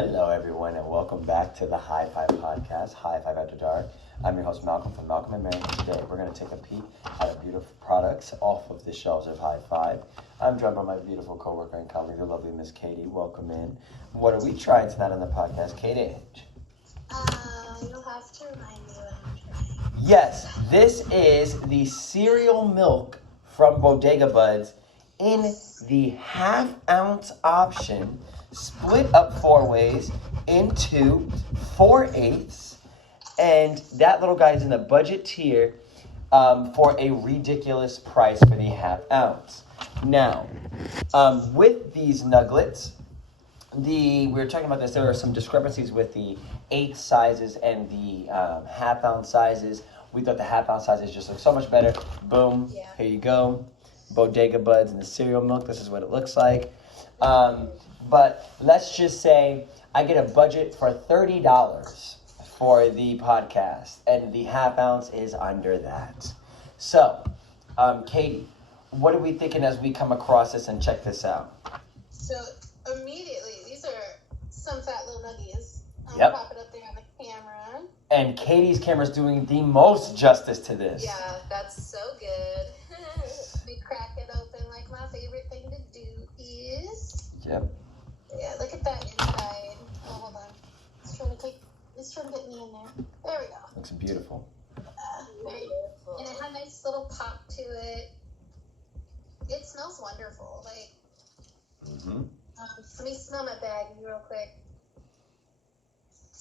Hello, everyone, and welcome back to the HIGH-5 podcast, HIGH-5 After Dark. I'm your host, Malcolm from Malcolm&Mary. Today, we're going to take a peek at the beautiful products off of the shelves of HIGH-5. I'm joined by my beautiful coworker and colleague, the lovely Miss Katie. Welcome in. What are we trying tonight on the podcast, Katie? You'll have to remind me what I'm trying. Yes, this is the cereal milk from Bodega Buds in the half-ounce option, split up 4 ways into 4/8, and that little guy is in the budget tier for a ridiculous price for the half-ounce. Now, with these nuggets, we were talking about this, there are some discrepancies with the 8 sizes and the half-ounce sizes. We thought the half-ounce sizes just look so much better. Boom, Yeah. Here you go. Bodega Buds and the cereal milk. This is what it looks like. But let's just say I get a budget for $30 for the podcast, and the half-ounce is under that. So, Katie, what are we thinking as we come across this and check this out? So immediately, these are some fat little nuggies. I'm Yep. gonna pop it up there on the camera. And Katie's camera's doing the most justice to this. Yeah, that's so good. We crack it open like my favorite thing to do is. Yep. Yeah, look at that inside. Oh, hold on. It's trying to get me in there. There we go. Looks beautiful. There you go. And it had a nice little pop to it. It smells wonderful. Like, let me smell my bag real quick.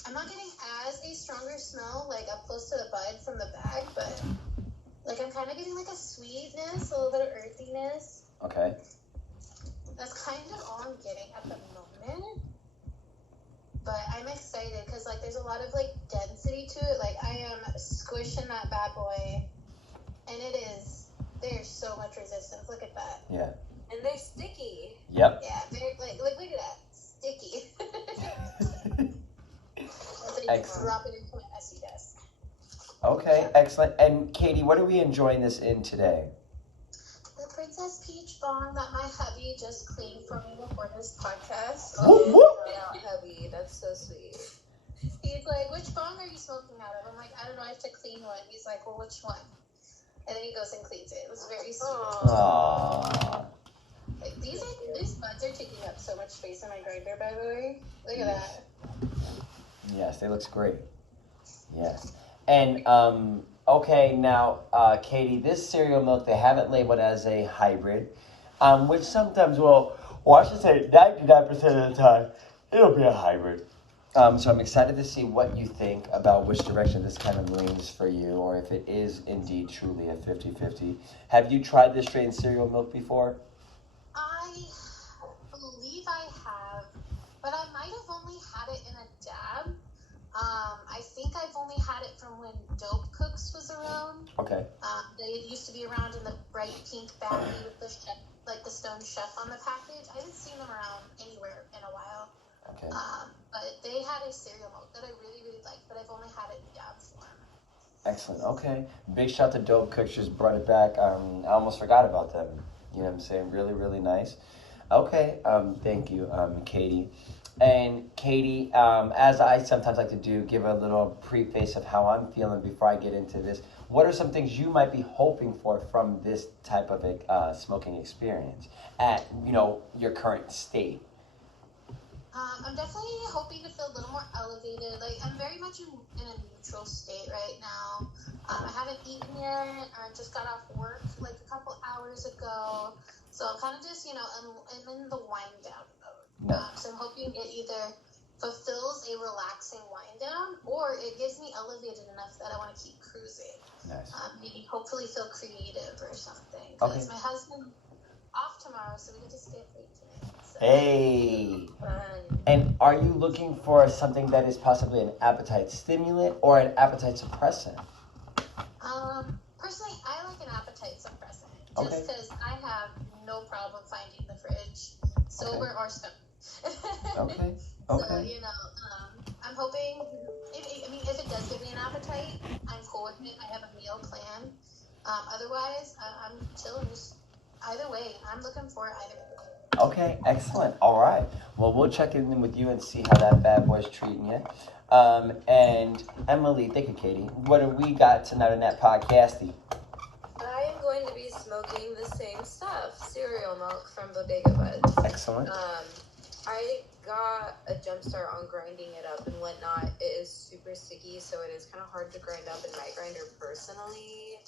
I'm not getting as a stronger smell, like up close to the bud from the bag, but like I'm kind of getting like a sweetness, a little bit of earthiness. Okay. That's kind of all I'm getting at the moment. But I'm excited because like there's a lot of like density to it. Like I am squishing that bad boy, and there's so much resistance. Look at that. Yeah. And they're sticky. Yep. Yeah, they're like look at that, sticky. So you Excellent. drop it into my messy desk. Okay, excellent. And Katie, what are we enjoying this in today? The Princess Peach bong that my hubby just cleaned for me before this podcast. Whoop, whoop. Shout out, hubby. That's so sweet. He's like, which bong are you smoking out of? I'm like, I don't know, I have to clean one. He's like, well, which one? And then he goes and cleans it. It was very sweet. Aww. Like these buds are taking up so much space in my grinder, by the way. Look at that. Yes, they looks great. Yes. And, okay, now, Katie, this cereal milk, they have it labeled as a hybrid, which sometimes I should say 99% of the time, it'll be a hybrid. So I'm excited to see what you think about which direction this kind of leans for you, or if it is indeed truly a 50-50. Have you tried this strain cereal milk before? I believe I have, but I might have only had it in a dab. I think I've only had it from when Dope Cooks was around. Okay. They used to be around in the bright pink baggie with the chef, like the stone chef on the package. I haven't seen them around anywhere in a while. Okay. But they had a cereal milk that I really, really liked, but I've only had it in dab form. Excellent. Okay. Big shout to Dope Cooks, just brought it back. I almost forgot about them. You know what I'm saying? Really, really nice. Okay. Thank you, Katie. And Katie, as I sometimes like to do, give a little preface of how I'm feeling before I get into this. What are some things you might be hoping for from this type of a smoking experience at, your current state? I'm definitely hoping to feel a little more elevated. Like, I'm very much in a neutral state right now. I haven't eaten yet. I just got off work like a couple hours ago. So I'm kind of just, I'm in the wind down mode. Nice. So I'm hoping it either fulfills a relaxing wind down or it gets me elevated enough that I want to keep cruising. Nice. Maybe hopefully feel creative or something. Because my husband's off tomorrow, so we get to stay up late tonight. So. Hey. Fun. And are you looking for something that is possibly an appetite stimulant or an appetite suppressant? Personally, I like an appetite suppressant. Okay. Just because I have no problem finding the fridge, sober or stoned. Okay. So, I'm hoping, if it does give me an appetite, I'm cool with it. I have a meal plan. Otherwise, I'm chilling. Just either way, I'm looking for either. Okay, excellent. All right. Well, we'll check in with you and see how that bad boy's treating you. And Emily, thank you, Katie. What do we got tonight on that podcasty? I am going to be smoking the same stuff, cereal milk from Bodega Buds. Excellent. I got a jump start on grinding it up and whatnot. It is super sticky, so it is kind of hard to grind up in my grinder personally.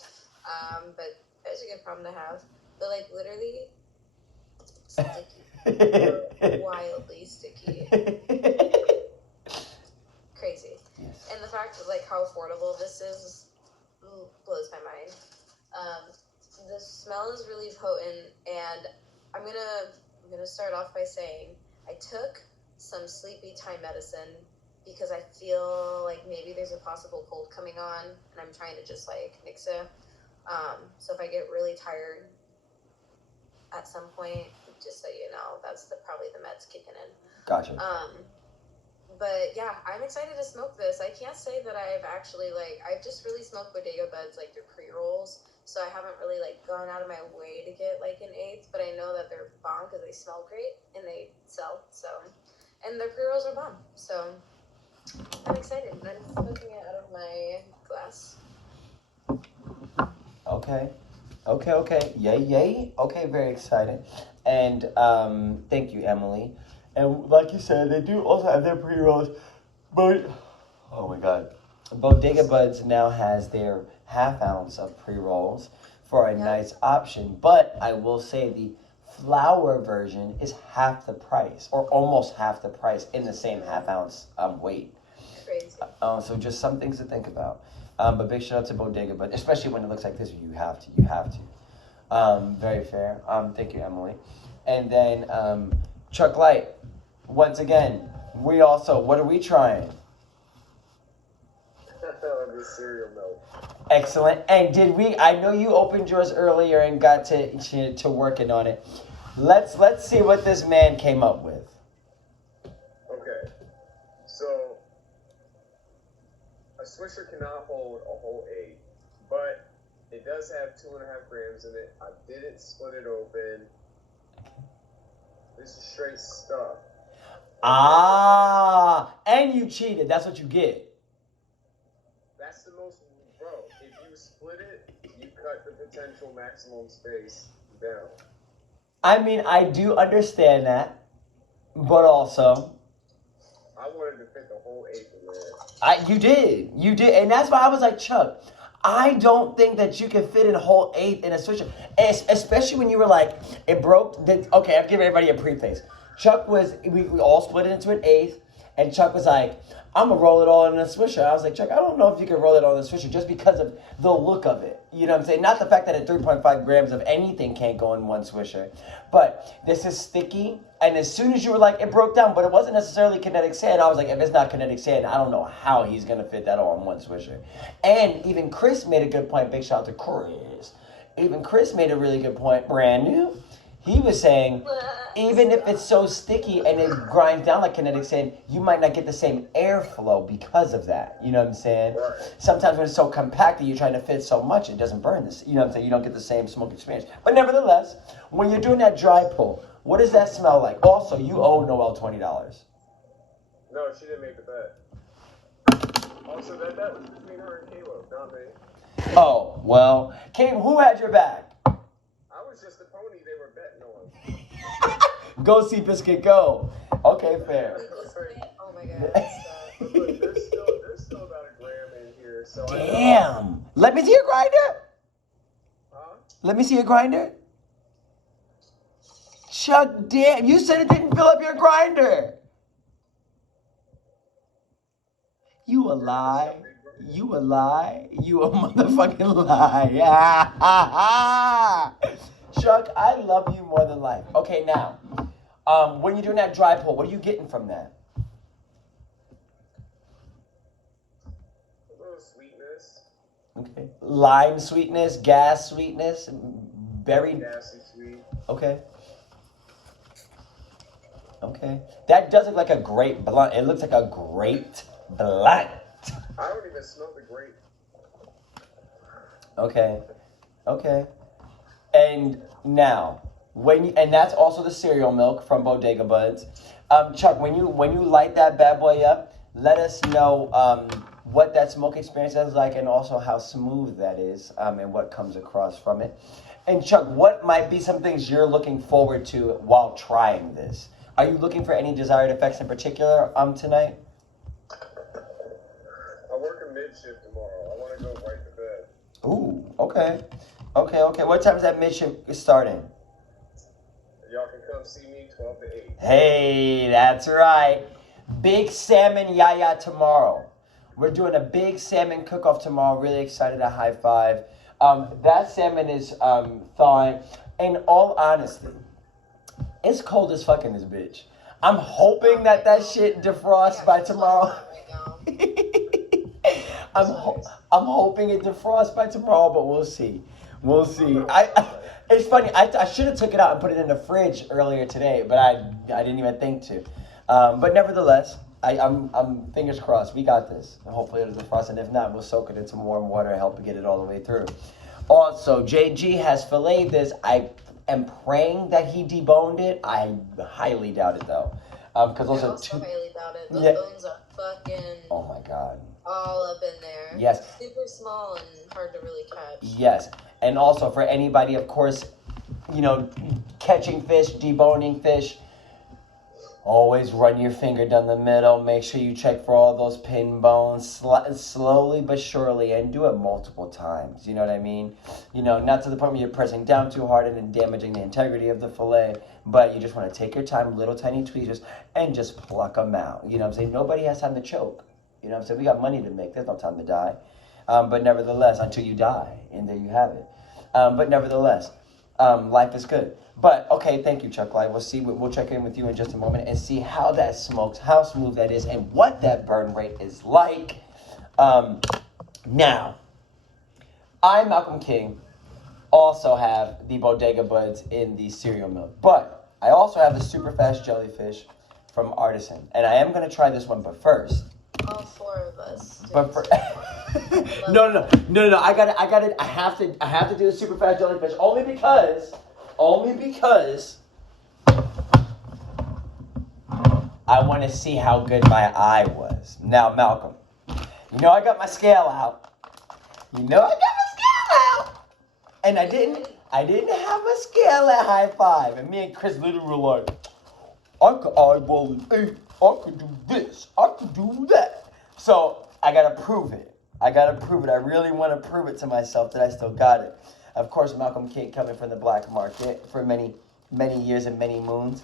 But it's a good problem to have. But like literally sticky. Wildly sticky. Crazy. Yes. And the fact of like how affordable this is blows my mind. The smell is really potent, and I'm gonna start off by saying I took some sleepy time medicine because I feel like maybe there's a possible cold coming on, and I'm trying to just like nix it. So if I get really tired at some point, just so you know, that's probably the meds kicking in. Gotcha. But yeah, I'm excited to smoke this. I can't say that I've actually I've just really smoked Bodega Buds like their pre-rolls, so I haven't really like gone out of my way to get like an eighth. But I know that they're bomb because they smell great and they sell. So, and their pre-rolls are bomb. So I'm excited. I'm smoking it out of my glass. Okay. Yay. Okay, very excited. And thank you, Emily. And like you said, they do also have their pre-rolls. But, oh my God. Bodega Buds now has their half ounce of pre-rolls for a nice option. But I will say the flour version is half the price, or almost half the price in the same half ounce weight. Crazy. So just some things to think about. But big shout out to Bodega Buds, especially when it looks like this, you have to. Very fair. Thank you, Emily. And then Chuck Light, once again, what are we trying? The cereal milk. Excellent. And I know you opened yours earlier and got to working on it. Let's see what this man came up with. Okay. So, a Swisher cannot hold a whole 8, but it does have 2.5 grams in it. I didn't split it open. This is straight stuff. And you cheated. That's what you get. That's the most, bro. If you split it, you cut the potential maximum space down. I mean, I do understand that, but also, I wanted to fit the whole 8 in there. You did, and that's why I was like, Chuck, I don't think that you can fit in a whole 8 in a Swisher, especially when you were like, it broke. Okay, I've given everybody a preface. Chuck we all split it into an 8th, and Chuck was like, I'm gonna roll it all in a Swisher. I was like, Chuck, I don't know if you can roll it all in a Swisher just because of the look of it. You know what I'm saying? Not the fact that 3.5 grams of anything can't go in one Swisher, but this is sticky. And as soon as you were like, it broke down, but it wasn't necessarily kinetic sand. I was like, if it's not kinetic sand, I don't know how he's gonna fit that all in one Swisher. And even Chris made a good point. Big shout out to Chris. Even Chris made a really good point. Brand new. He was saying, even if it's so sticky and it grinds down like kinetic sand, you might not get the same airflow because of that. You know what I'm saying? Right. Sometimes when it's so compact that you're trying to fit so much, it doesn't burn this. You know what I'm saying? You don't get the same smoke experience. But nevertheless, when you're doing that dry pull, what does that smell like? Also, you owe Noelle $20. No, she didn't make the bet. Also, that was between her and Caleb, not me. Oh, well, Kate, who had your back? I was just the pony they were betting on. Go see Biscuit go. Okay, fair. Oh my God. But look, there's still about a gram in here. So Damn. Let me see your grinder. Huh? Let me see your grinder. Chuck, damn. You said it didn't fill up your grinder. You a lie. You a lie. You a motherfucking lie. Chuck, I love you more than life. Okay, now, when you're doing that dry pull, what are you getting from that? A little sweetness. Okay. Lime sweetness, gas sweetness, berry. Gassy sweet. Okay. Okay. That does look like a grape blunt. It looks like a great blunt. I don't even smell the grape. Okay. Okay. And now, and that's also the cereal milk from Bodega Buds. Chuck, when you light that bad boy up, let us know what that smoke experience is like, and also how smooth that is, and what comes across from it. And Chuck, what might be some things you're looking forward to while trying this? Are you looking for any desired effects in particular tonight? I work a mid shift tomorrow. I want to go right to bed. Ooh, okay. What time is that mid shift starting? Y'all can come see me 12 to 8. Hey, that's right. Big salmon yaya tomorrow. We're doing a big salmon cook-off tomorrow. Really excited at HIGH-5. That salmon is thawing. In all honesty, it's cold as fuck in this bitch. I'm hoping that shit defrosts by tomorrow. I'm hoping it defrosts by tomorrow, but we'll see. It's funny. I should have took it out and put it in the fridge earlier today, but I didn't even think to. But nevertheless, I'm fingers crossed. We got this. And hopefully it'll defrost, and if not, we'll soak it in some warm water and help get it all the way through. Also, JG has filleted this. I am praying that he deboned it. I highly doubt it though, because those are two. Highly doubt it. Those bones are fucking. Oh my god. All up in there. Yes. Super small and hard to really catch. Yes, and also for anybody, of course, catching fish, deboning fish. Always run your finger down the middle. Make sure you check for all those pin bones slowly but surely, and do it multiple times. You know what I mean? Not to the point where you're pressing down too hard and then damaging the integrity of the fillet, but you just want to take your time, little tiny tweezers, and just pluck them out. You know what I'm saying? Nobody has time to choke. You know what I'm saying? We got money to make. There's no time to die. But nevertheless, until you die, and there you have it. But nevertheless, life is good. But, okay, thank you, Chuck Light. We'll check in with you in just a moment and see how that smokes, how smooth that is, and what that burn rate is like. Now, I, Malcolm King, also have the Bodega Buds in the cereal milk. But I also have the Superfast Jellyfish from Artizen. And I am going to try this one, but first. All four of us. But for no. I got it. I have to do the Superfast Jellyfish only because I want to see how good my eye was. Now, Malcolm, I got my scale out. And I didn't have a scale at HIGH-5. And me and Chris literally were like, I could eyeball an 8. I could do this. I could do that. So I gotta prove it. I really want to prove it to myself that I still got it. Of course, Malcolm King coming from the black market for many, many years and many moons.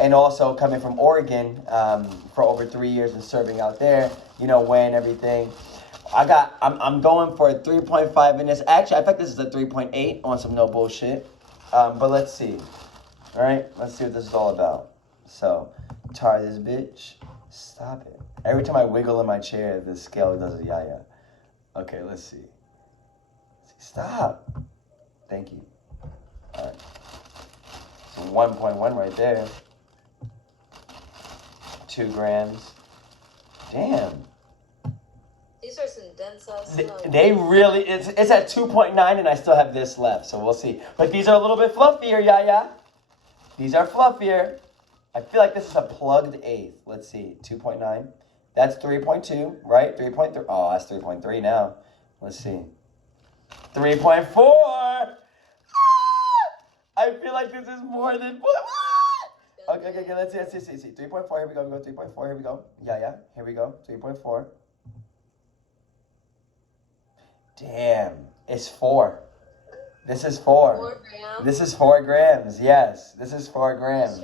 And also coming from Oregon for over 3 years and serving out there, weighing everything. I'm going for a 3.5 in this. Actually, I think this is a 3.8 on some no bullshit. But let's see. All right, let's see what this is all about. So, tar this bitch. Stop it. Every time I wiggle in my chair, the scale does a yaya. Okay, let's see. Stop. Thank you. All right. So 1.1 right there. 2 grams. Damn. These are some dense ass. They really, it's at 2.9 and I still have this left, so we'll see. But these are a little bit fluffier, yaya. These are fluffier. I feel like this is a plugged eighth. Let's see, 2.9. That's 3.2, right? 3.3. Oh, that's 3.3 now. Let's see. 3.4. Ah! I feel like this is more than. Okay, let's see. 3.4, here we go. 3.4, here we go. Yeah, here we go. 3.4. Damn, it's 4. This is 4. 4 grams. This is 4 grams. Yes, this is 4 grams.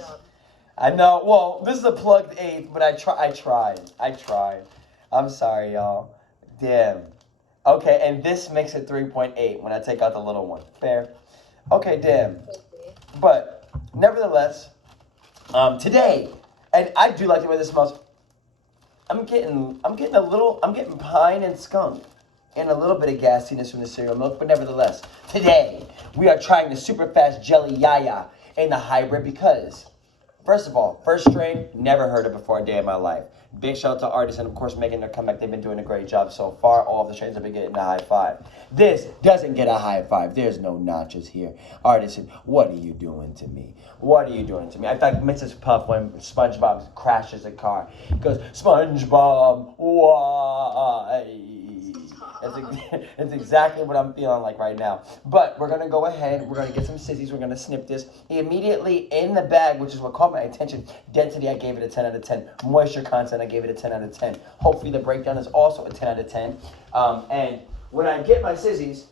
I know. Well, this is a plugged eighth, but I tried. I'm sorry, y'all. Damn. Okay, and this makes it 3.8 when I take out the little one. Fair. Okay, damn. But nevertheless, today, and I do like the way this smells. I'm getting pine and skunk and a little bit of gassiness from the cereal milk, but nevertheless, today we are trying the Superfast Jelly Yaya in the hybrid because First of all, first strain, never heard it before a day in my life. Big shout out to Artizen, of course, making their comeback. They've been doing a great job so far. All of the strains have been getting a high five. This doesn't get a high five. There's no notches here. Artizen, what are you doing to me? What are you doing to me? In fact, Mrs. Puff, when SpongeBob crashes a car, goes, SpongeBob, why? It's exactly what I'm feeling like right now. But we're going to go ahead. We're going to get some sissies. We're going to snip this. Immediately in the bag, which is what caught my attention, density, I gave it a 10 out of 10. Moisture content, I gave it a 10 out of 10. Hopefully the breakdown is also a 10 out of 10. And when I get my sissies,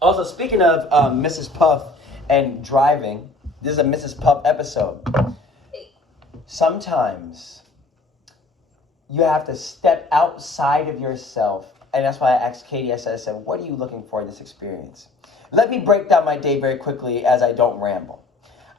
also speaking of Mrs. Puff and driving, this is a Mrs. Puff episode. Sometimes you have to step outside of yourself. And that's why I asked Katie, I said, what are you looking for in this experience? Let me break down my day very quickly as I don't ramble.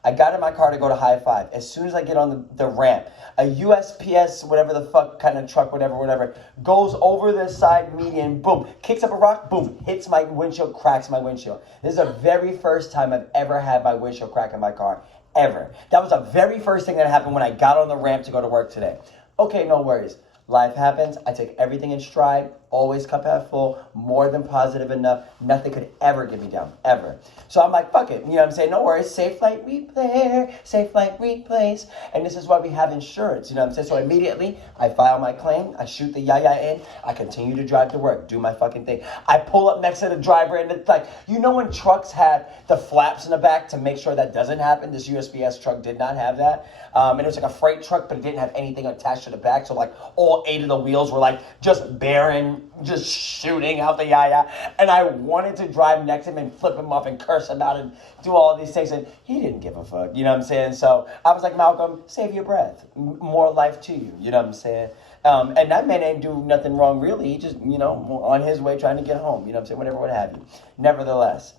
I got in my car to go to HIGH-5. As soon as I get on the ramp, a USPS, whatever the fuck kind of truck, whatever, goes over the side median, boom, kicks up a rock, boom, hits my windshield, cracks my windshield. This is the very first time I've ever had my windshield crack in my car, ever. That was the very first thing that happened when I got on the ramp to go to work today. Okay, no worries. Life happens. I take everything in stride. Always cup half full. More than positive enough. Nothing could ever get me down. Ever. So I'm like, fuck it. You know what I'm saying? No worries. Safe flight repair. Safe flight replace. And this is why we have insurance. You know what I'm saying? So immediately, I file my claim. I shoot the yaya in. I continue to drive to work. Do my fucking thing. I pull up next to the driver and it's like, you know when trucks have the flaps in the back to make sure that doesn't happen? This USPS truck did not have that. And it was like a freight truck, but it didn't have anything attached to the back. So like all 8 of the wheels were like just barren, just shooting out the yaya. And I wanted to drive next to him and flip him off and curse him out and do all these things. And he didn't give a fuck, you know what I'm saying? So I was like, Malcolm, save your breath. More life to you, you know what I'm saying? And that man ain't do nothing wrong, really. He just, you know, on his way trying to get home, you know what I'm saying? Whatever, what have you. Nevertheless,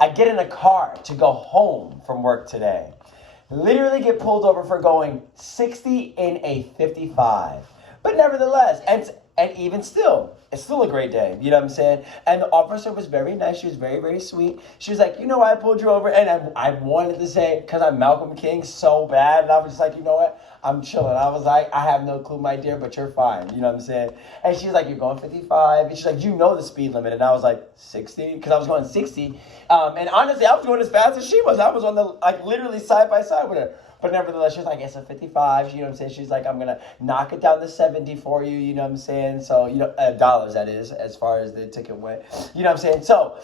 I get in a car to go home from work today. Literally get pulled over for going 60 in a 55. But nevertheless, and even still, it's still a great day. You know what I'm saying? And the officer was very nice. She was very, very sweet. She was like, you know why I pulled you over? And I wanted to say, because I'm Malcolm King so bad. And I was just like, you know what? I'm chilling. I was like, I have no clue, my dear, but you're fine. You know what I'm saying? And she's like, you're going 55. And she's like, you know the speed limit. And I was like, 60? Because I was going 60. And honestly, I was going as fast as she was. I was on the, like, literally side by side with her. But nevertheless, she's like, it's a 55, you know what I'm saying? She's like, I'm going to knock it down to 70 for you, you know what I'm saying? So, you know, dollars that is, as far as the ticket went. You know what I'm saying? So,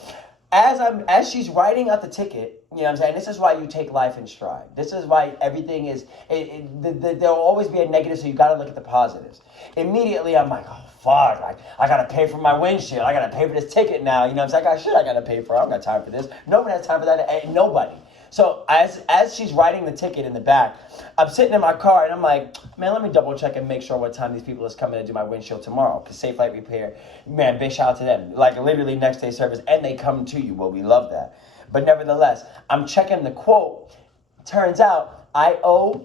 as she's writing out the ticket, you know what I'm saying? This is why you take life in stride. This is why everything is, there'll always be a negative, so you got to look at the positives. Immediately, I'm like, oh, fuck, I got to pay for my windshield. I got to pay for this ticket now. You know what I'm saying? I got to pay for it. I don't got time for this. Nobody has time for that. Nobody. So as she's writing the ticket in the back, I'm sitting in my car and I'm like, man, let me double check and make sure what time these people is coming to do my windshield tomorrow. Because Safe Flight Repair, man, big shout out to them. Like literally next day service, and they come to you. Well, we love that. But nevertheless, I'm checking the quote. Turns out I owe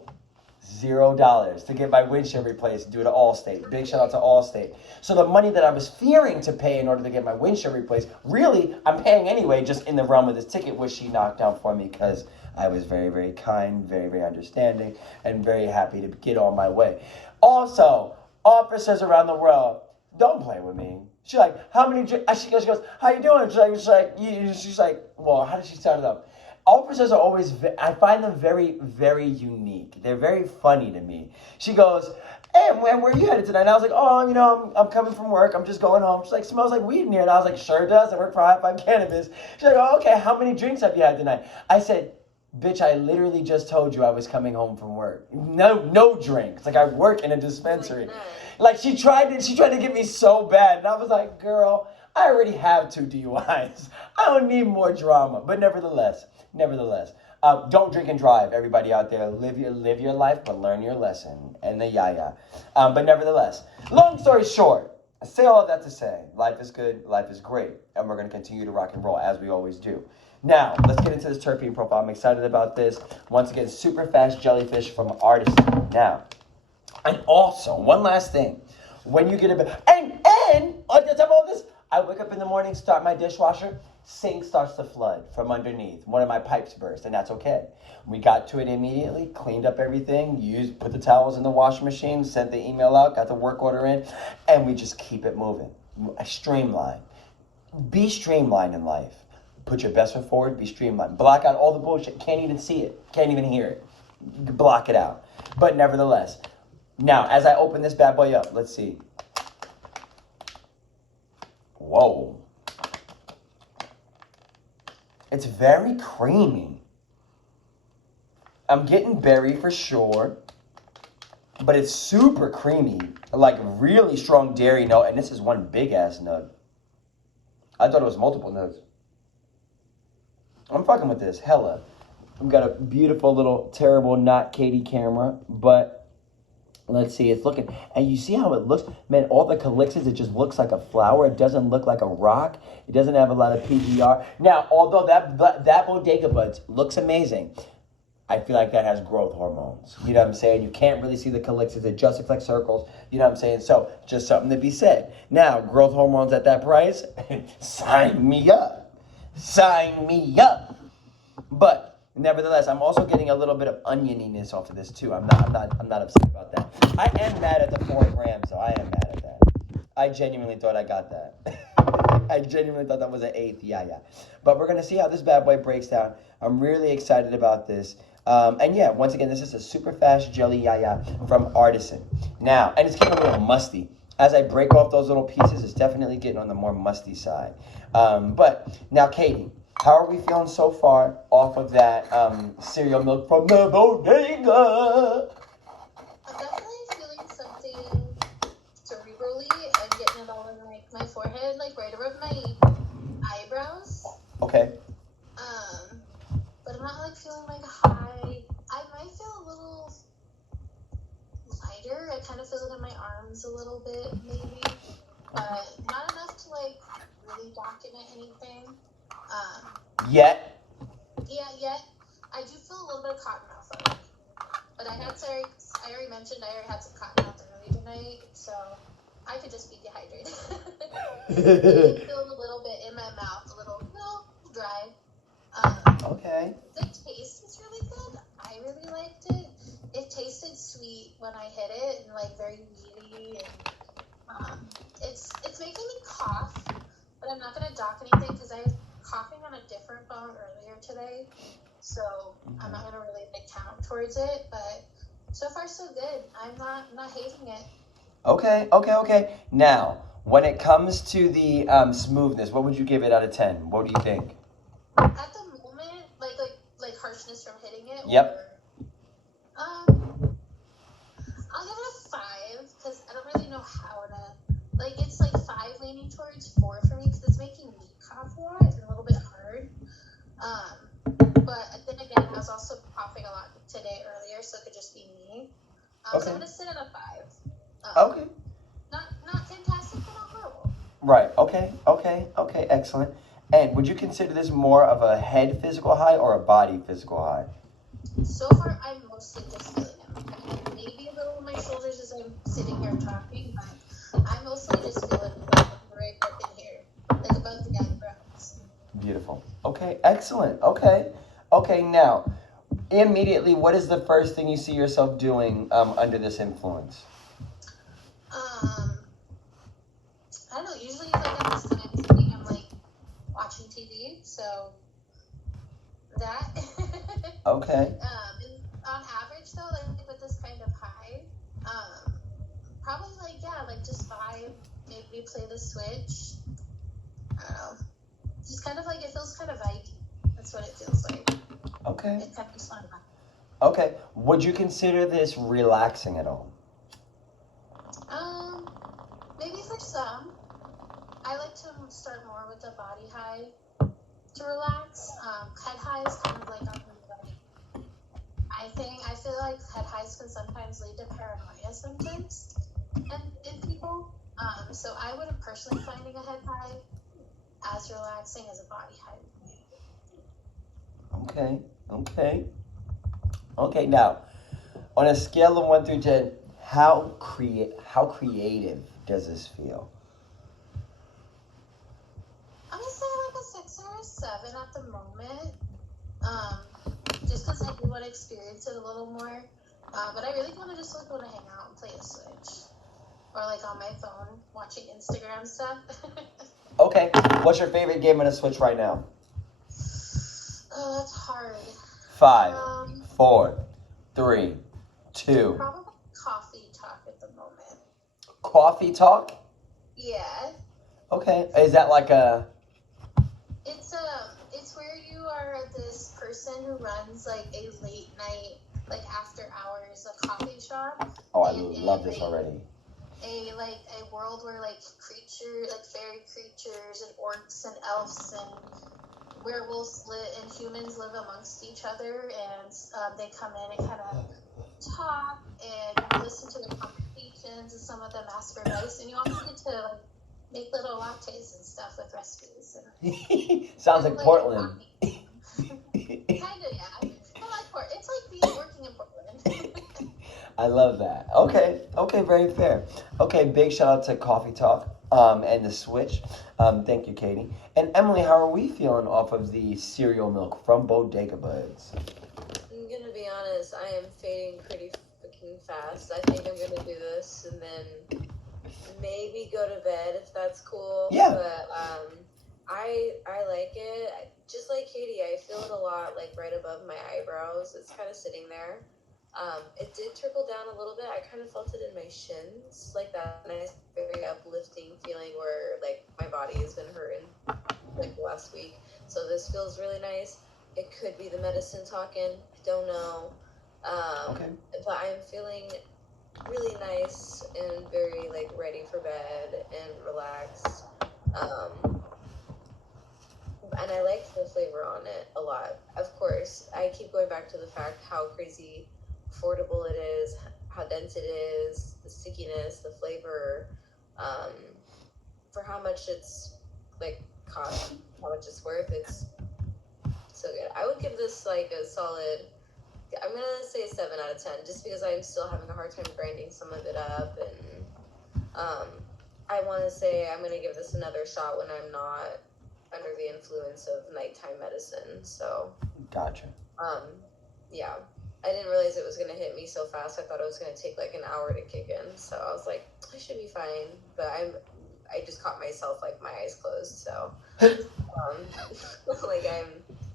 $0 to get my windshield replaced due to Allstate. Big shout out to Allstate. So the money that I was fearing to pay in order to get my windshield replaced, really, I'm paying anyway, just in the realm of this ticket, which she knocked down for me because I was very, very kind, very, very understanding, and very happy to get on my way. Also, officers around the world, don't play with me. She's like, how many, she goes, how you doing? She's like, well, how did she start it up? Officers are always, I find them very, very unique. They're very funny to me. She goes, hey, where are you headed tonight? And I was like, oh, you know, I'm coming from work. I'm just going home. She's like, smells like weed in here. And I was like, sure does. I work for HIGH-5 Cannabis. She's like, oh, okay, how many drinks have you had tonight? I said, bitch, I literally just told you I was coming home from work. No drinks. Like, I work in a dispensary. Like, she tried to get me so bad. And I was like, girl, I already have 2 DUIs. I don't need more drama. But nevertheless, don't drink and drive, everybody out there. Live your life, but learn your lesson. And the yaya. But nevertheless, long story short, I say all of that to say, life is good, life is great, and we're going to continue to rock and roll as we always do. Now, let's get into this terpene profile. I'm excited about this. Once again, Superfast Jellyfish from Artizen. Now, and also, one last thing. When you get a bit, and on top of all this, I wake up in the morning, start my dishwasher, sink starts to flood from underneath. One of my pipes burst, and that's okay. We got to it immediately, cleaned up everything, put the towels in the washing machine, sent the email out, got the work order in, and we just keep it moving. Streamline. Be streamlined in life. Put your best foot forward, be streamlined. Block out all the bullshit. Can't even see it. Can't even hear it. Block it out. But nevertheless, now as I open this bad boy up, let's see. Whoa. It's very creamy. I'm getting berry for sure, but it's super creamy. Like really strong dairy note, and this is one big ass nug. I thought it was multiple nugs. I'm fucking with this, hella. We've got a beautiful little terrible not Katie camera, but let's see, it's looking, and you see how it looks? Man, all the calyxes, it just looks like a flower. It doesn't look like a rock. It doesn't have a lot of PGR. Now, although that Bodega Buds looks amazing, I feel like that has growth hormones. You know what I'm saying? You can't really see the calyxes. It just looks like circles. You know what I'm saying? So, just something to be said. Now, growth hormones at that price, sign me up. Sign me up. But nevertheless, I'm also getting a little bit of onioniness off of this too. I'm not upset about that. I am mad at the 4 grams, though. I am mad at that. I genuinely thought I got that. I genuinely thought that was an 1/8. Yeah. But we're gonna see how this bad boy breaks down. I'm really excited about this. And yeah, once again, this is a Superfast jelly from Artizen. Now, and it's getting a little musty. As I break off those little pieces, it's definitely getting on the more musty side. But now, Katie, how are we feeling so far off of that cereal milk from the Bodega? I'm definitely feeling something cerebrally and getting it all in like my forehead, like right above my eyebrows. Okay. But I'm not like feeling like high. I might feel a little lighter. I kind of feel it in my arms a little bit, maybe, but not enough to like really document anything. Yet. Yeah, yet. I do feel a little bit of cotton mouth though. But I already mentioned I already had some cotton mouth early tonight, so I could just be dehydrated. I feel a little bit in my mouth, a little dry. Okay. The taste is really good. I really liked it. It tasted sweet when I hit it, and like very weedy, and it's making me cough. But I'm not gonna dock anything because I was coughing on a different phone earlier today, so I'm not gonna really like count towards it. But so far so good. I'm not hating it. Okay. Now, when it comes to the smoothness, what would you give it out of 10? What do you think? At the moment, like harshness from hitting it. Yep. I'll give it a 5 because I don't really know how to. Like it's like 5 leaning towards 4 for me because it's making me cough a lot and a little bit hard. But then again, I was also coughing a lot today earlier, so it could just be me. Okay. So I'm gonna sit at a 5. Okay. Not fantastic, but not horrible. Right. Okay. Excellent. And would you consider this more of a head physical high or a body physical high? So far, I'm mostly just feeling it. Maybe a little in my shoulders as I'm sitting here talking, but I'm mostly just feeling like right up in here, like above the eyebrows. Beautiful. Okay. Excellent. Okay. Now, immediately, what is the first thing you see yourself doing under this influence? I don't know. Usually, like at this time, of thinking I'm like watching TV, so that. Okay. And on average, though, like with this kind of high, probably like just vibe. Maybe play the Switch. I don't know. Just kind of like it feels kind of vibey. That's what it feels like. Okay. It kind of just fun. Okay. Would you consider this relaxing at all? Maybe for some. I like to start more with the body high to relax. Head high is kind of like on the I feel like head highs can sometimes lead to paranoia symptoms in people. So I wouldn't personally finding a head high as relaxing as a body high. Okay. Now, on a scale of 1 through 10, how creative does this feel? I'm gonna say like a 6 or a 7 at the moment. Just because I do want to experience it a little more. But I really want to just like want to hang out and play a Switch. Or like on my phone, watching Instagram stuff. Okay. What's your favorite game on the Switch right now? Oh, that's hard. 5, 4, 3, 2. Probably Coffee Talk at the moment. Coffee Talk? Yeah. Okay. Is that like a... It's where you are this person who runs like a late night, like after hours, a coffee shop. Oh, I love this already. A world where like fairy creatures and orcs and elves and werewolves and humans live amongst each other, and they come in and kind of talk and listen to their conversations, and some of them ask for advice, and you also get to like make little lattes and stuff with recipes. And sounds like Portland. Kind of, yeah. I like Portland. It's like being working in Portland. I love that. Okay, very fair. Okay, big shout out to Coffee Talk and the Switch. Thank you, Katie. And Emily, how are we feeling off of the cereal milk from Bodega Buds? I'm gonna be honest, I am fading pretty freaking fast. I think I'm gonna do this and then maybe go to bed if that's cool. Yeah. But I like it. Just like Katie, I feel it a lot, like right above my eyebrows. It's kind of sitting there. It did trickle down a little bit. I kind of felt it in my shins, like that nice, very uplifting feeling where like my body has been hurting like last week. So this feels really nice. It could be the medicine talking. I don't know. Okay. But I'm feeling really nice and very like ready for bed and relaxed. And I like the flavor on it a lot. Of course, I keep going back to the fact how crazy affordable it is, how dense it is, the stickiness, the flavor, for how much it's like cost, how much it's worth. It's so good. I would give this like a solid, I'm gonna say 7 out of 10, just because I'm still having a hard time grinding some of it up, and I want to say I'm gonna give this another shot when I'm not under the influence of nighttime medicine. So Gotcha. yeah, I didn't realize it was gonna hit me so fast. I thought it was gonna take like an hour to kick in, so I was like, I should be fine. But I just caught myself like my eyes closed, so like I'm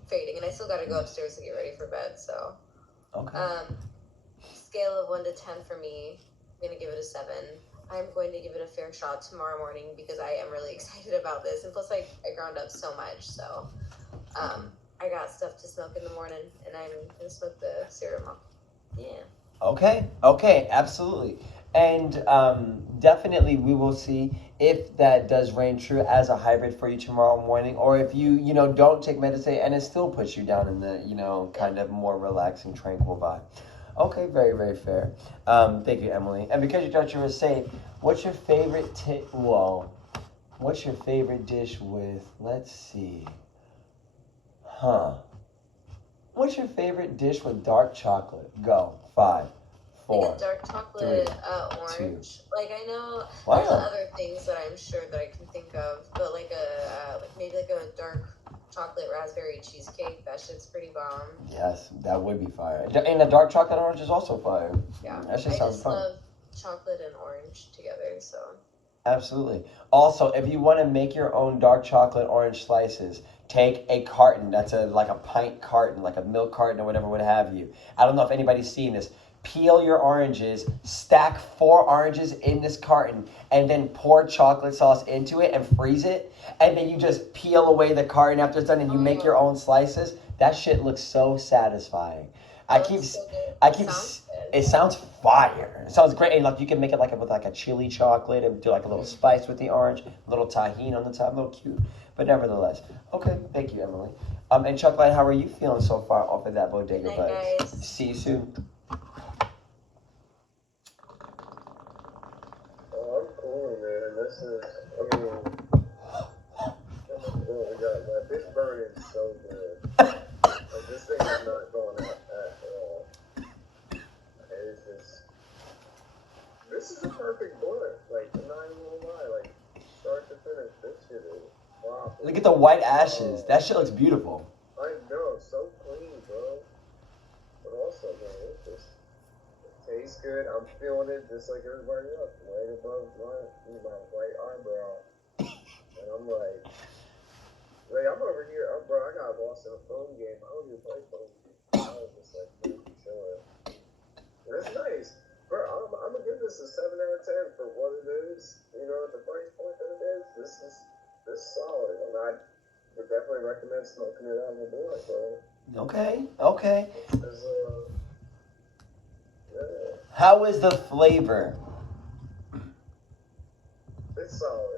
fading, and I still gotta go upstairs to get ready for bed. So Okay. Scale of 1 to 10 for me, I'm gonna give it a 7. I'm going to give it a fair shot tomorrow morning because I am really excited about this, and plus I ground up so much, so I got stuff to smoke in the morning, and I'm gonna smoke the cereal milk. Yeah. Okay, absolutely. And definitely we will see if that does reign true as a hybrid for you tomorrow morning, or if you don't take medicine and it still puts you down in the kind of more relaxing, tranquil vibe. Okay, very, very fair. Thank you, Emily. And because you thought you were safe, what's your favorite what's your favorite dish with, let's see. What's your favorite dish with dark chocolate? Go. 5, 4. Like a dark chocolate 3, orange. 2. Like I know Wow. there's other things that I'm sure that I can think of, but like maybe like a dark chocolate raspberry cheesecake. That shit's pretty bomb. Yes, that would be fire. And the dark chocolate orange is also fire. Yeah, That shit I sounds just fun. love chocolate and orange together. So Absolutely. Also, if you want to make your own dark chocolate orange slices, take a carton. That's like a pint carton, like a milk carton or whatever, what have you. I don't know if anybody's seen this. Peel your oranges, stack 4 oranges in this carton, and then pour chocolate sauce into it and freeze it. And then you just peel away the carton after it's done, and you make your own slices. That shit looks so satisfying. It sounds fire. It sounds great. And like you can make it like with like a chili chocolate and do like a little spice with the orange, a little tahini on the top, a little cute. But nevertheless, okay. Thank you, Emily. And Chuck Light, how are you feeling so far off of that Bodega Good night, Buds? guys. See you soon. Oh, I'm cool, man. This is, I mean, we got my bitch burning so good. Like, this thing is not going out at all. It's just, this is a perfect blunt. Like, I'm not even gonna lie. Like, start to finish, this shit is proper. Look at the white ashes. That shit looks beautiful. I know, so clean, bro. But also, man, it just tastes good. I'm feeling it just like everybody else, right above my right eyebrow. And I'm like, I'm over here, bro. I got lost in a phone game. I don't even play phone games. I was just like, chilling. That's nice. Bro, I'm gonna give this a 7 out of 10 for what it is. You know, at the price point that it is, this is solid. And I would definitely recommend smoking it out of the door, bro. Okay. Yeah. How is the flavor? It's solid.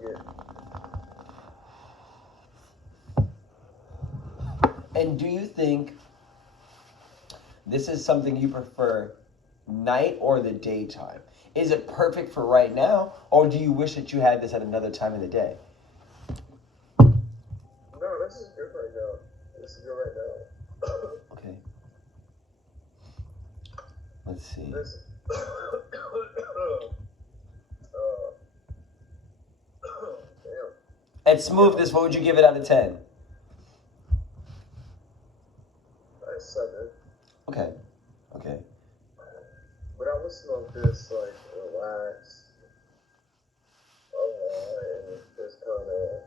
You get... And do you think this is something you prefer night or the daytime? Is it perfect for right now, or do you wish that you had this at another time of the day? No, this is good right now. Okay. Let's see. This... And smoothness, what would you give it out of 10? I 7. Okay. But I would smoke this, like, relaxed. And just kind of...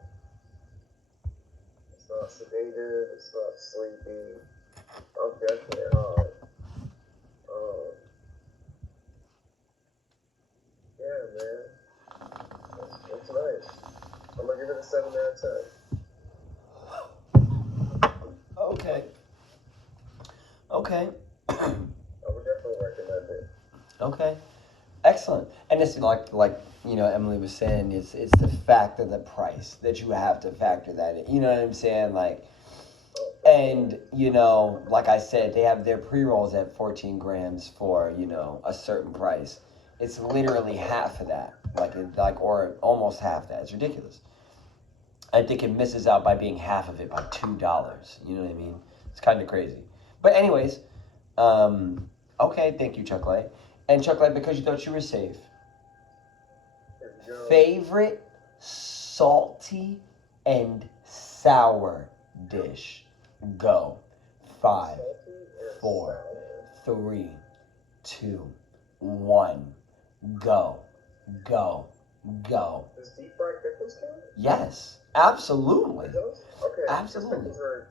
It's not sedated, it's not sleepy. I'm definitely high. Yeah, man. It's nice. I'm gonna give it a 7 out of 10. Okay. I would definitely recommend it. Okay. Excellent. And it's like Emily was saying, it's the fact of the price that you have to factor that in. You know what I'm saying? And like I said, they have their pre-rolls at 14 grams for, a certain price. It's literally half of that, or almost half that. It's ridiculous. I think it misses out by being half of it by $2. You know what I mean? It's kind of crazy. But anyways, okay, thank you, Chuck Light. And Chuck Light, because you thought you were safe. Favorite salty and sour dish? Go. 5, 4, 3, 2, 1. Go. Does deep fried pickles count? Yes, absolutely. It does? Okay. Absolutely. Pickles are,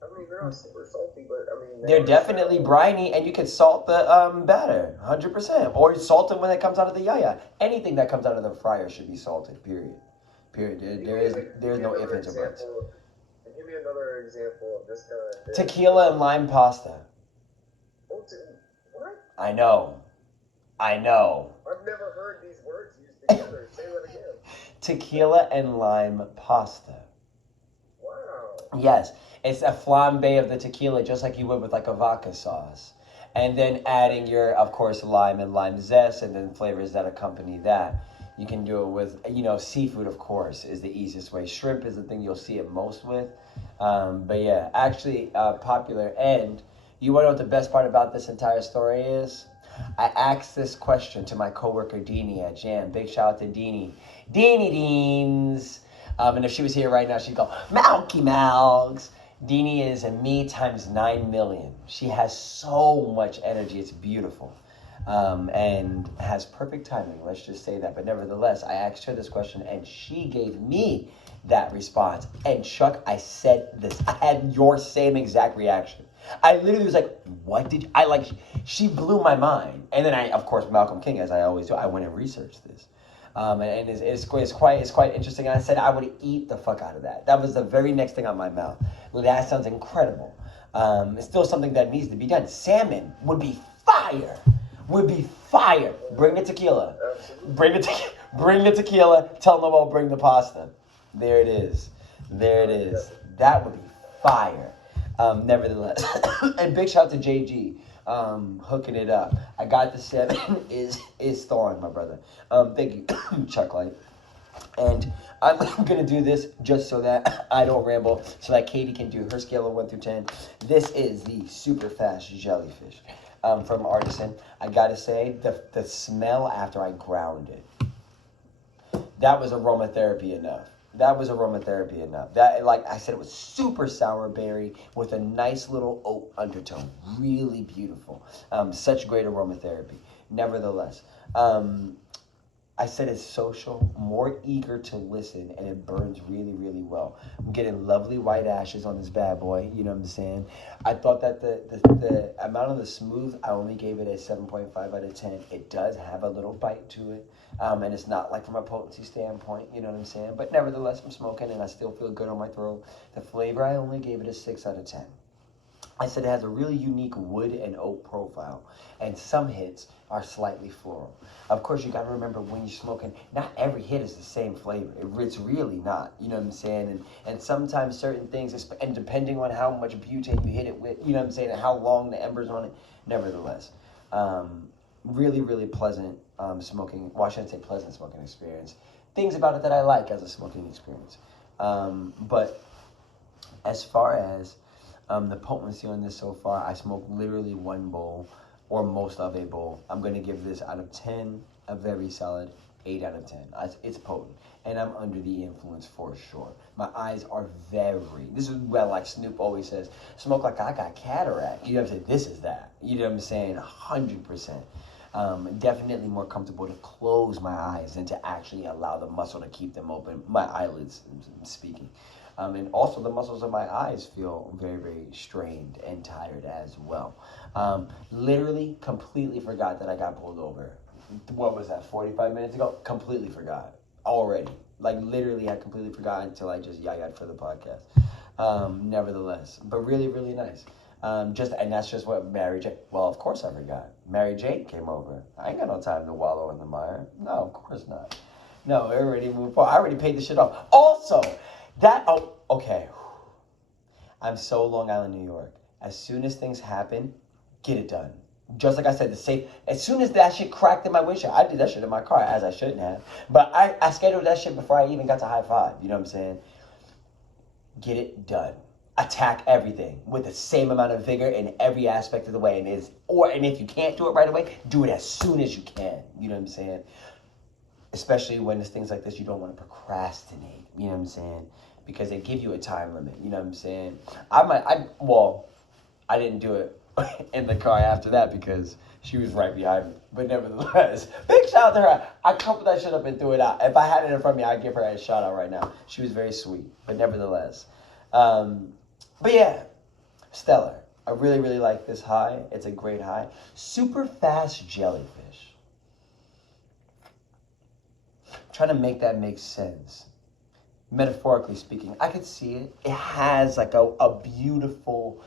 they're not super salty, but they're definitely briny, and you can salt the batter, 100%. Or salt it when it comes out of the yaya. Anything that comes out of the fryer should be salted. Period. There's no ifs, ands, or buts. Give me another example of this kind of dish. Tequila and lime pasta. Oh, what? I know. I've never heard these words used together. Say that again. Tequila and lime pasta. Wow. Yes, it's a flambe of the tequila, just like you would with like a vodka sauce. And then adding your, of course, lime and lime zest, and then flavors that accompany that. You can do it with, seafood, of course, is the easiest way. Shrimp is the thing you'll see it most with. But yeah, actually popular. And you want to know what the best part about this entire story is? I asked this question to my coworker Deanie at Jam. Big shout out to Deanie. Deanie Deans. And if she was here right now, she'd go, Malky Malgs. Deanie is a me times 9 million. She has so much energy. It's beautiful. And has perfect timing. Let's just say that. But nevertheless, I asked her this question, and she gave me that response. And Chuck, I said this. I had your same exact reaction. I literally was like, what did you... she blew my mind. And then I, of course, Malcolm King, as I always do, I went and researched this. And it's quite interesting. And I said I would eat the fuck out of that. That was the very next thing on my mouth. That sounds incredible. It's still something that needs to be done. Salmon would be fire. Bring the tequila. Bring the tequila. Tell them about bring the pasta. There it is. That would be fire. Nevertheless. And big shout out to JG. Hooking it up. I got the 7 is thawing, my brother. Thank you, Chuck Light. And I'm gonna do this just so that I don't ramble, so that Katie can do her scale of 1 through 10. This is the Superfast Jellyfish from Artizen. I gotta say, the smell after I ground it, that was aromatherapy enough. That was aromatherapy enough. That, like I said, it was super sour berry with a nice little oat undertone. Really beautiful. Such great aromatherapy. Nevertheless, I said it's social, more eager to listen, and it burns really, really well. I'm getting lovely white ashes on this bad boy, you know what I'm saying? I thought that the amount of the smooth, I only gave it a 7.5 out of 10. It does have a little bite to it, and it's not like from a potency standpoint, you know what I'm saying? But nevertheless, I'm smoking, and I still feel good on my throat. The flavor, I only gave it a 6 out of 10. I said it has a really unique wood and oak profile, and some hits are slightly floral. Of course, you got to remember when you're smoking, not every hit is the same flavor. It's really not, you know what I'm saying? And sometimes certain things, and depending on how much butane you hit it with, you know what I'm saying, and how long the ember's on it, nevertheless. Really, really pleasant smoking, well, I shouldn't say pleasant smoking experience. Things about it that I like as a smoking experience. But as far as the potency on this so far, I smoked literally one bowl, or most of a bowl. I'm going to give this out of 10 a very solid 8 out of 10. It's potent, and I'm under the influence for sure. My eyes are this is well, like Snoop always says, smoke like I got cataract. You know what I'm saying? This is that. You know what I'm saying? 100%. Definitely more comfortable to close my eyes than to actually allow the muscle to keep them open. My eyelids, speaking. And also the muscles of my eyes feel very, very strained and tired as well. Literally completely forgot that I got pulled over. What was that, 45 minutes ago? Completely forgot already. Like literally I completely forgot until I just yayed for the podcast. Nevertheless, but really, really nice. And that's just what Mary J. Well, of course I forgot. Mary J came over. I ain't got no time to wallow in the mire. No, of course not. No, I already moved forward. I already paid the shit off. Also, okay. I'm so Long Island, New York. As soon as things happen, get it done. Just like I said, as soon as that shit cracked in my windshield, I did that shit in my car, as I shouldn't have. But I scheduled that shit before I even got to HIGH-5. You know what I'm saying? Get it done. Attack everything with the same amount of vigor in every aspect of the way. And if you can't do it right away, do it as soon as you can. You know what I'm saying? Especially when it's things like this, you don't want to procrastinate. You know what I'm saying? Because they give you a time limit. You know what I'm saying? I didn't do it in the car after that because she was right behind me. But nevertheless, big shout out to her. I coupled that shit up and threw it out. If I had it in front of me, I'd give her a shout out right now. She was very sweet. But nevertheless. But yeah, stellar. I really, really like this high. It's a great high. Superfast Jellyfish. Trying to make that make sense. Metaphorically speaking, I could see it. It has like a beautiful...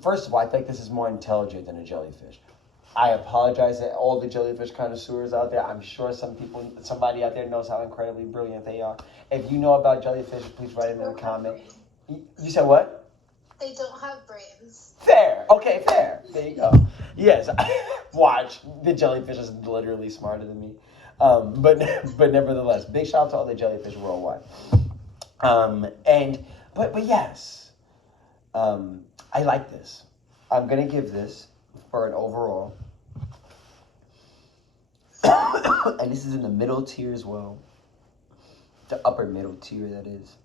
First of all, I think this is more intelligent than a jellyfish. I apologize to all the jellyfish connoisseurs out there. I'm sure somebody out there knows how incredibly brilliant they are. If you know about jellyfish, please write it in the comment. You said what? They don't have brains. Fair. Okay, fair. There you go. Yes. Watch. The jellyfish is literally smarter than me. But nevertheless, big shout out to all the jellyfish worldwide. But yes. I like this. I'm going to give this for an overall. And this is in the middle tier as well. The upper middle tier, that is.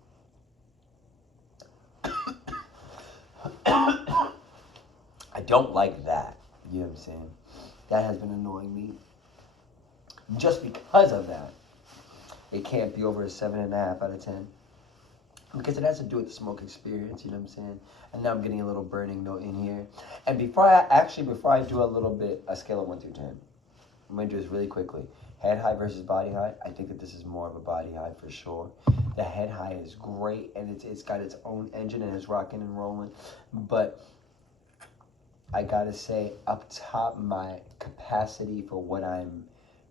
I don't like that. You know what I'm saying? That has been annoying me. Just because of that, it can't be over a 7.5 out of 10. Because it has to do with the smoke experience, you know what I'm saying? And now I'm getting a little burning note in here. And before I do a scale of 1 through 10, I'm going to do this really quickly. Head high versus body high. I think that this is more of a body high for sure. The head high is great, and it's got its own engine, and it's rocking and rolling. But I gotta say, up top, my capacity for what I'm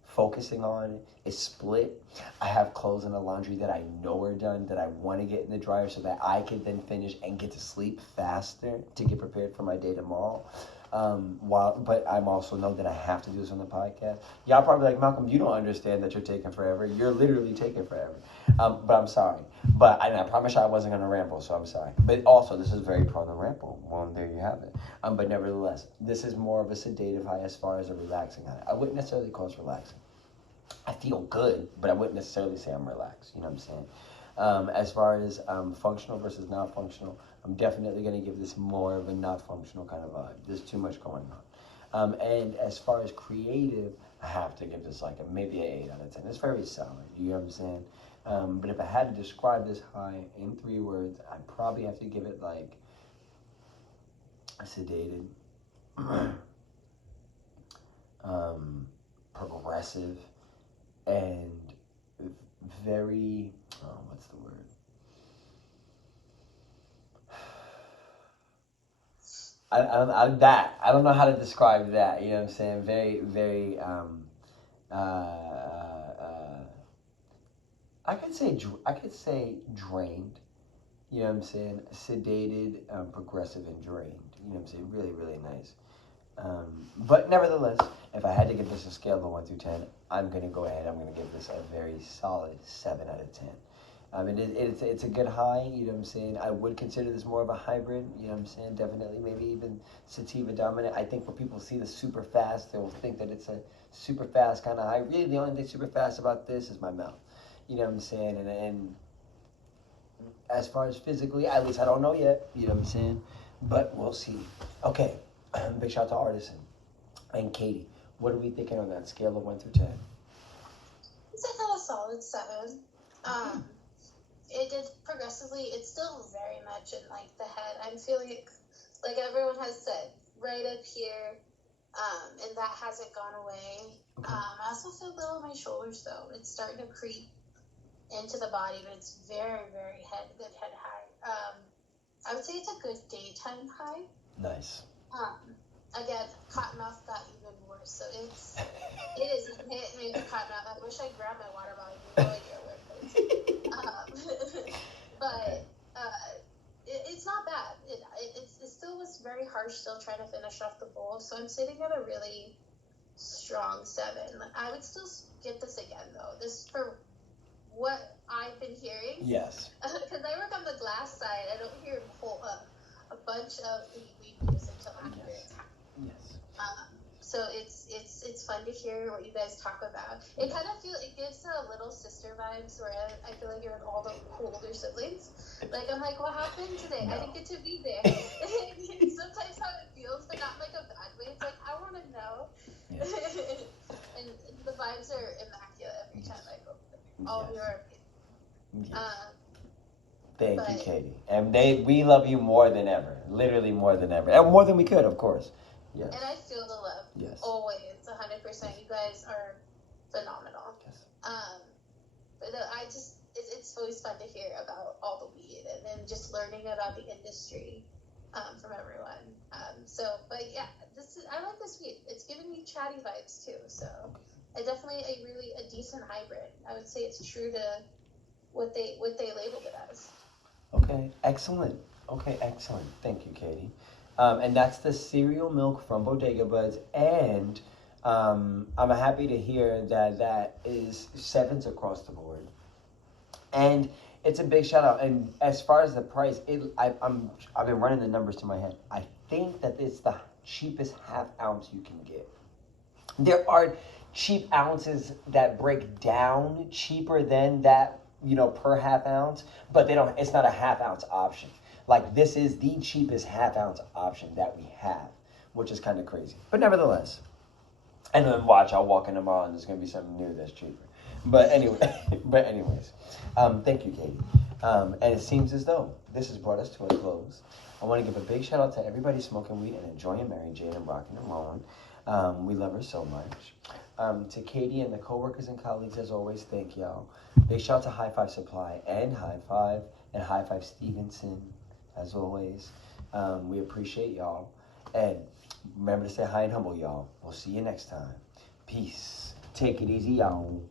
focusing on is split. I have clothes in the laundry that I know are done, that I want to get in the dryer so that I can then finish and get to sleep faster to get prepared for my day tomorrow. But I'm also know that I have to do this on the podcast. Y'all probably like, Malcolm, you don't understand that you're taking forever. You're literally taking forever. But I'm sorry. But I promise you I wasn't going to ramble, so I'm sorry. But also, this is very prone to ramble. Well, there you have it. But nevertheless, this is more of a sedative high as far as a relaxing high. I wouldn't necessarily call it relaxing. I feel good, but I wouldn't necessarily say I'm relaxed. You know what I'm saying? As far as functional versus not functional, I'm definitely going to give this more of a not functional kind of vibe. There's too much going on. And as far as creative, I have to give this like maybe an 8 out of 10. It's very solid. You know what I'm saying? But if I had to describe this high in 3 words, I'd probably have to give it like sedated, progressive, and very, what's the word? I don't know how to describe that. You know what I'm saying? Very, very. I could say drained. You know what I'm saying? Sedated, progressive, and drained. You know what I'm saying? Really, really nice. But nevertheless, if I had to give this a scale of 1 through 10, I'm gonna go ahead. I'm gonna give this a very solid 7 out of 10. It's a good high, you know what I'm saying? I would consider this more of a hybrid, you know what I'm saying? Definitely, maybe even sativa dominant. I think when people see the super fast, they'll think that it's a super fast kind of high. Really, the only thing super fast about this is my mouth, you know what I'm saying? And as far as physically, at least I don't know yet, you know what I'm saying? But we'll see. Okay, big shout out to Artizen and Katie. What are we thinking on that scale of 1 through 10? It's a solid 7. It did progressively. It's still very much in like the head. I'm feeling it, like everyone has said, right up here, and that hasn't gone away. Okay. I also feel a little in my shoulders though. It's starting to creep into the body, but it's very, very good head high. I would say it's a good daytime high. Nice. Again, Cottonmouth got even worse, so it is hit me with Cottonmouth. I wish I grabbed my water bottle. I have no idea where it is. But it's not bad. It still was very harsh, still trying to finish off the bowl, so I'm sitting at a really strong 7. I would still get this again, though. This for what I've been hearing. Yes. Because I work on the glass side, I don't hear a bunch of the weed news until after it's happened. Yes. So it's fun to hear what you guys talk about. It kind of gives a little sister vibes where I feel like you're with all the cool older siblings. Like I'm like, what happened today? No. I didn't get to be there. Sometimes how it feels, but not like a bad way. It's like I want to know. Yes. And the vibes are immaculate every time I go. All Yes. your Yes. Thank you, Katie. And we love you more than ever. Literally more than ever. And more than we could, of course. Yes. And I feel the love. Yes. Always, 100%. You guys are phenomenal. Yes. But it's always fun to hear about all the weed and then just learning about the industry from everyone. But yeah, I like this weed. It's giving me chatty vibes too. So, definitely a decent hybrid. I would say it's true to what they labeled it as. Okay, excellent. Thank you, Katie. And that's the cereal milk from Bodega Buds. And I'm happy to hear that is 7s across the board. And it's a big shout out. And as far as the price, I've been running the numbers to my head. I think that it's the cheapest half ounce you can get. There are cheap ounces that break down cheaper than that, per half ounce, but it's not a half ounce option. Like this is the cheapest half ounce option that we have, which is kind of crazy. But nevertheless, and then watch, I'll walk in tomorrow and there's gonna be something new that's cheaper. But anyways, thank you, Katie. And it seems as though this has brought us to a close. I want to give a big shout out to everybody smoking weed and enjoying Mary Jane and rocking and rolling. We love her so much. To Katie and the coworkers and colleagues, as always, thank y'all. Big shout out to HIGH-5 Supply and HIGH-5 and HIGH-5 Stevenson, as always. We appreciate y'all. And remember to stay high and humble, y'all. We'll see you next time. Peace. Take it easy, y'all.